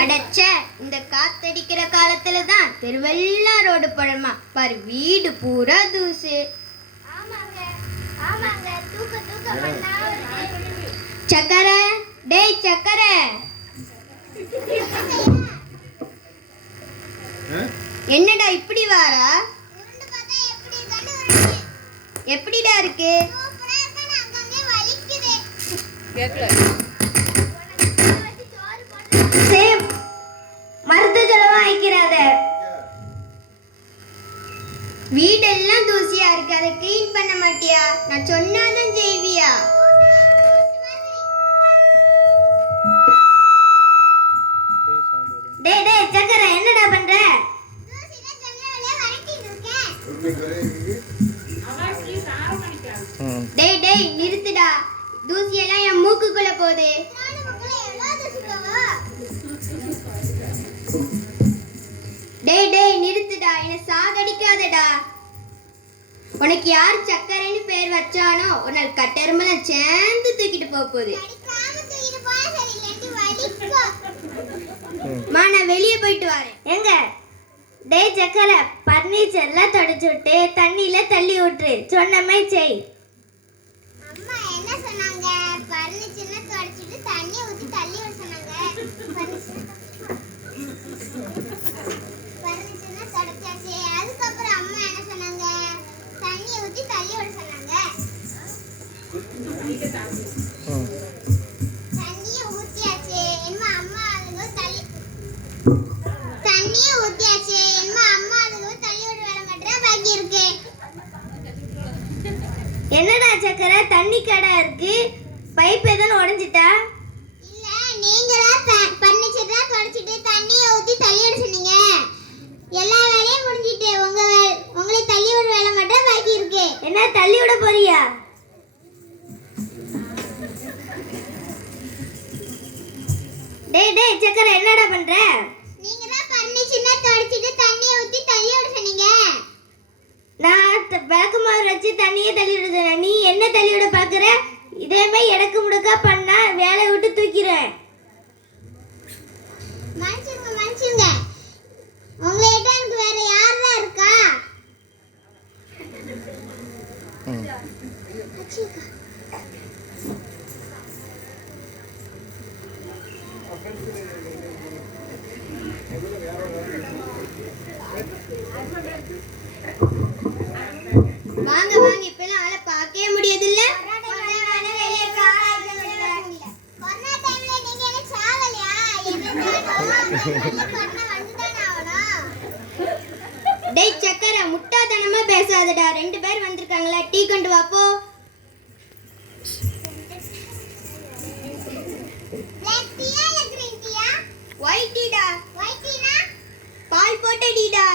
அடச்ச, இந்த காத்தடிக்கிற காலத்துல தான் தெருவெல்லாம் ரோடு படமா பாரு, வீடு பூரா தூசு. சக்கரை, டேய் சக்கரை, என்னடா இப்படி வாரா? எப்படிடா இருக்கு? மருத்துவ செலவு ஆயிக்கிறாத. வீடெல்லாம் தூசியா இருக்கு, அதை கிளீன் பண்ண மாட்டியா? நான் சொன்னாதான் செய்வியா? டேய் டேய் சக்கரை, என்னடா பண்ற? டேய் டேய் நிறுத்துடா, தூசியெல்லாம் என் மூக்குக்குள்ள போகுது. டேய் டேய் நிறுத்துடா, என்ன சாகடிக்காதடா. உனக்கு யார் சக்கரைன்னு பேர் வச்சானோ ஒரு நாள் கட்டெரும்பல சேர்ந்து தூக்கிட்டு போக போகுது. நான் வெளியே போயிட்டு வரேன். எங்க? டேய் சக்கரை, பர்னிச்சர்லாம் தொடச்சு விட்டு தண்ணியில தள்ளி விட்டுரு, சொன்னமே செய். அம்மா என்ன சொன்னாங்க? பர்னிச்சர்லாம் தொடச்சிட்டு தண்ணி ஊத்தி தள்ளி விட சொன்னாங்க. பர்னிச்சர்லாம் தொடச்சாச்சு. அதுக்கப்புறம் அம்மா என்ன சொன்னாங்க? தண்ணி ஊத்தி தள்ளி விட சொன்னாங்க. தண்ணியை ஊத்தியாச்சு. என்னமா அம்மா அதுங்க தண்ணியை ஊத்தியாச்சு. என்னமா அம்மா அதுங்க தள்ளி விட வேலை மட்டும் பாக்கி இருக்கு. என்னடா சக்கரை, தண்ணி கடை இருக்கு, பைப் எதுவும் உடைஞ்சிட்டா? இல்ல, நீங்களா பர்னிச்சர்லாம் தொடச்சிட்டு தண்ணியை ஊத்தி தள்ளி விட சொன்னீங்க. எல்லா வேலையும் முடிஞ்சிட்டு உங்களை தள்ளி விட வேலை மட்டும் பாக்கி இருக்கு. என்ன தள்ளி விட போறியா? டேய் டேய் சக்கரை, என்னடா பண்ற? நீங்களா பர்னிச்சர்லாம் தொடச்சிட்டு தண்ணியை ஊத்தி தள்ளி விட சொன்னீங்க. நான் விளக்குமாறு வச்சு தண்ணியை தள்ளி விட சொன்னேன், நீ என்ன தள்ளி விட பாக்குற? இதே மாதிரி எனக்கு முடுக்கா பண்ணா வேலையை விட்டு தூக்கிறேன். மனுஷங்க உங்களை விட எனக்கு வேற யாரெல்லாம் இருக்கா? வாங்க வாங்க, இப்பெல்லாம் ஆளை பார்க்கவே முடியாது இல்ல? கொரோனா டைம்ல நீங்க என்ன சாவலையா? டேய் சக்கரை, முட்டாதனமா பேசாதடா. 2 பேர் வந்திருக்காங்களா, டீ கொண்டு வா போ. பிளாக் டீயா இல்ல கிரீன் டீயா? ஒயிட் டீடா. ஒயிட் டீனா? பால் போட்ட டீடா.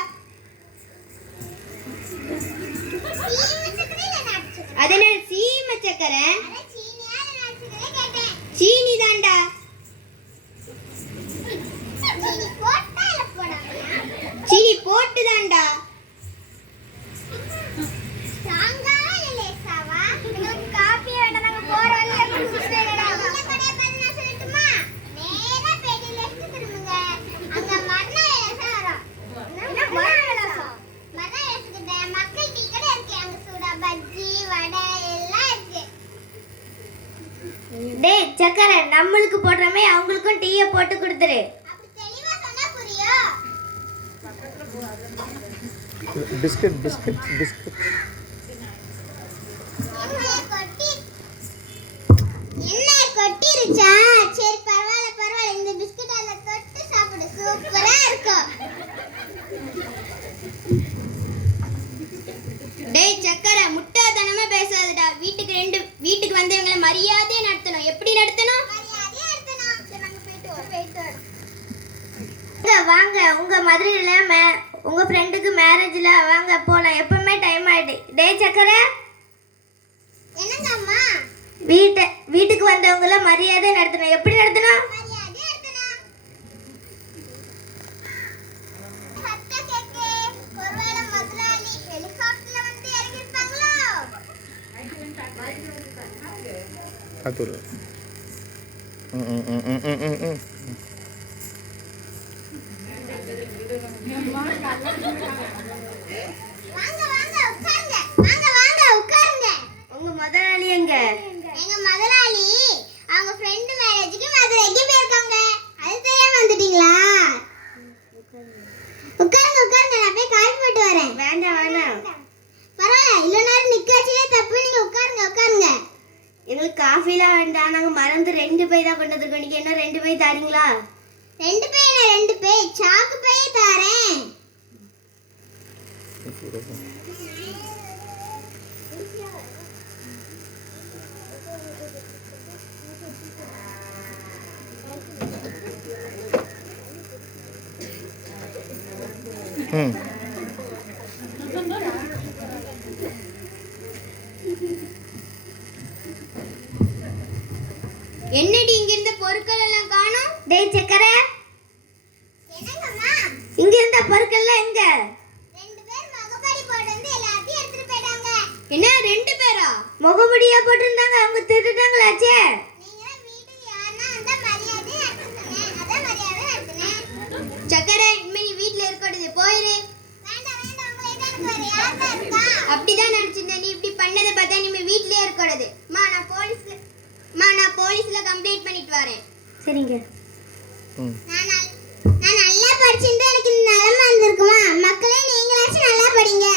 சீமை சக்கரை இல்ல நாட்டு சக்கரை? அதனால சீமை சக்கரை. அட சீனியா இல்ல நாட்டு சக்கரை கேட்டேன். சீனி தான்டா. சீனி போட்டா இல்ல போடாமையா? சீனி போட்டு தான்டா. ஸ்ட்ராங்கா இல்ல லேசாவா? உங்களுக்கு காபி வேண்டாம், நாங்க போற வழியில குடிச்சிட்டே இருக்கோம். இந்த கடையை பத்தி நான் சொல்லட்டுமா? நேரா பேட்டில எடுத்து திரும்புங்க. அங்க மரண விலாசம் வரும். என்ன மரண விலாசம்? மரண விலாசத்துக்கிட்ட மக்கள் டீ கடை இருக்கு. அங்க சூடா பஜ்ஜி வடை எல்லாம் இருக்கு. டேய் சக்கரை, நம்மளுக்கு போடுறமே அவங்களுக்கும் டீயை போட்டு கொடுத்துரு. அப்படி தெளிவா சொன்னா புரியும். பிஸ்கட் பிஸ்கட் பிஸ்கட் என்ன கொட்டிருச்சா? சரி பரவாயில்ல பரவாயில்ல, இந்த பிஸ்கட் அதுல தொட்டு சாப்பிடு, சூப்பரா இருக்கும். டேய் சக்கரை, முட்டாதனமா பேசாதடா. வீட்டுக்கு வந்தவங்களை மரியாதையா நடத்தணும். எப்படி நடத்தணும்? மரியாதையா எடுத்தணும். சரி நாங்க போயிட்டு வரோம். வாங்க, உங்க மதுரையில உங்க ஃப்ரெண்டுக்கு மேரேஜ்ல வாங்க போலாம். எப்பவுமே டைம் ஆயிடு. டேய் சக்கரை, என்னங்க அம்மா? வீட்டுக்கு வந்தவங்கள மரியாதை நடத்தணும். எப்படி நடத்தணும்? மரியாதையா எடுத்தணும். சத்தம் கேக்கே. ஒருவேளை முதலாளி ஹெலிகாப்டர்ல வந்து இறங்கி இருப்பாங்களோ? காத்தூர் தாரீங்களா? 2 பை 2 பை சாக்கு பை தரேன். ம் என்னடி இங்க இருந்த பொருட்கள் எல்லாம் காணோம்? டேய் சக்கரை, என்னங்கம்மா? இங்க இருந்த பொருட்கள்லாம் எங்க? 2 பேர் முகப்படி போட்டு வந்து எல்லாத்தையும் எடுத்துட்டு போயிட்டாங்க. என்ன 2 பேரா? முகமுடியா போட்டிருந்தாங்க, அவங்க திருட்டாங்களாச்சே. நீங்க வீட்டுக்கு யாரனா வந்தா மரியாதை எடுத்துனேன். அதான் மரியாதை எடுத்துனேன். சக்கரை இனிமே நீ வீட்ல இருக்கக்கூடாது, போயிரு. வேண்டாம் வேண்டாம், உங்களை எனக்கு வேற யாரா இருக்கா? அப்படிதான் நினைச்சிருந்தேன். நீ இப்படி பண்ணதை பார்த்தா இனிமே வீட்லயே இருக்கக்கூடாது. நான் போலீஸ்ல கம்ப்ளைண்ட் பண்ணிட்டு வரேன். சரிங்க. ம் நான் நல்லா படிச்சிருந்தா எனக்கு இந்த நிலைமை வந்திருக்குமா? மக்களே நீங்களாச்சும் நல்லா படிங்க.